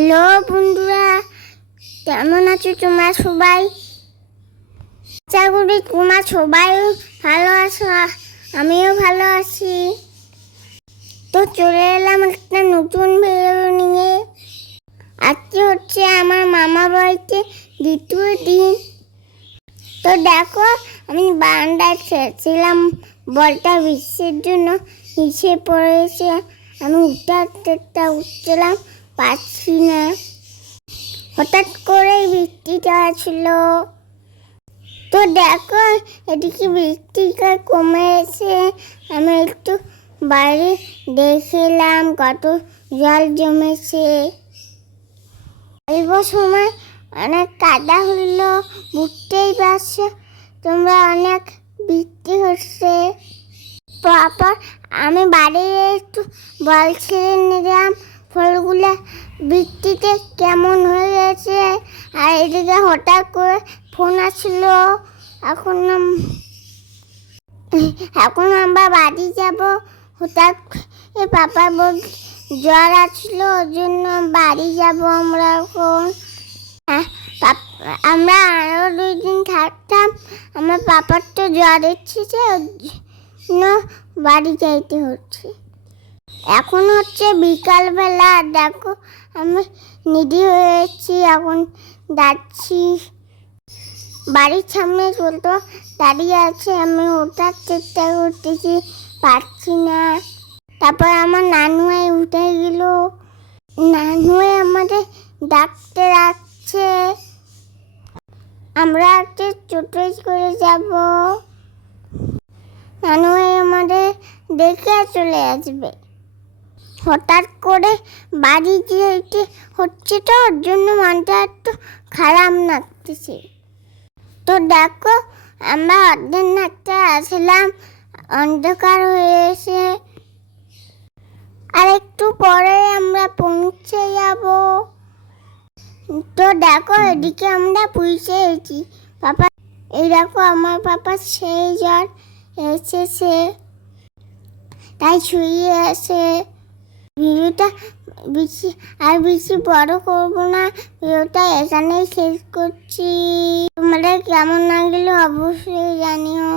Hello বন্ধুরা, কেমন আছো তোমার সবাই? আশা করি তোমরা সবাই ভালো আছো, আমিও ভালো আছি। তো চলে এলাম একটা নতুন ভিডিও নিয়ে। আজকে হচ্ছে আমার মামা বাড়িতে দ্বিতীয় দিন। তো দেখো, আমি বারান্দায় খেলছিলাম বলটা বিশ্বের জন্য নিচে পড়েছে। আমি উঠতে উঠছিলাম পাচ্ছি না। হঠাৎ করে বৃষ্টিটা ছিল তো দেখো, এদিকে বৃষ্টিটা কমে এসে আমি একটু বাইরে দেখলাম, কত জল জমেছে। অল্প সময় অনেক কাদা হলো, বুঝতেই পারছ? তোমরা অনেক বৃষ্টি হচ্ছে। তারপর আমি বাড়ি একটু বল ছেড়ে নিলাম। ফলগুলো বৃষ্টিতে কেমন হয়ে গেছে আর এদিকে হঠাৎ করে ফোন আসলো। এখন এখন আমরা বাড়ি যাব। হঠাৎ এ পাপা বল জ্বর আসলো, ওর জন্য বাড়ি যাব আমরা এখন। আমরা আরও দুই দিন থাকতাম। আমার পাপার তো জ্বর এসেছে, ওর জন্য বাড়ি যাইতে হচ্ছে। এখন হচ্ছে বিকালবেলা, দেখো আমি নিডি হয়েছি, এখন যাচ্ছি। বাড়ির সামনে চলতো দাঁড়িয়ে আছে, আমি ওঠার চেষ্টা করতেছি, পারছি না। তারপর আমার নানুয়াই উঠে গেল। নানুয়াই আমাদের ডাকতে রাখছে আমরা একটা ছোটো করে যাব। নানুয়াই আমাদের দেখে চলে আসবে। হঠাৎ করে বাড়ি যেতে হচ্ছে তো, ওর জন্য মনটা একটু খারাপ লাগতেছে। তো দেখো, আমরা অর্ধেক নাচতে আসলাম, অন্ধকার হয়ে এসে। আর একটু পরে আমরা পৌঁছে যাব। তো দেখো, এদিকে আমরা পৌঁছে গেছি পাপা দেখো, আমার পাপা সেই জ্বর এসেছে। তাই শুয়ে আছে। ভিডিওটা বেশি, আর বেশি বড় করব না। ভিডিওটা এখানেই শেষ করছি। তোমাদের কেমন লাগল অবশ্যই জানিও।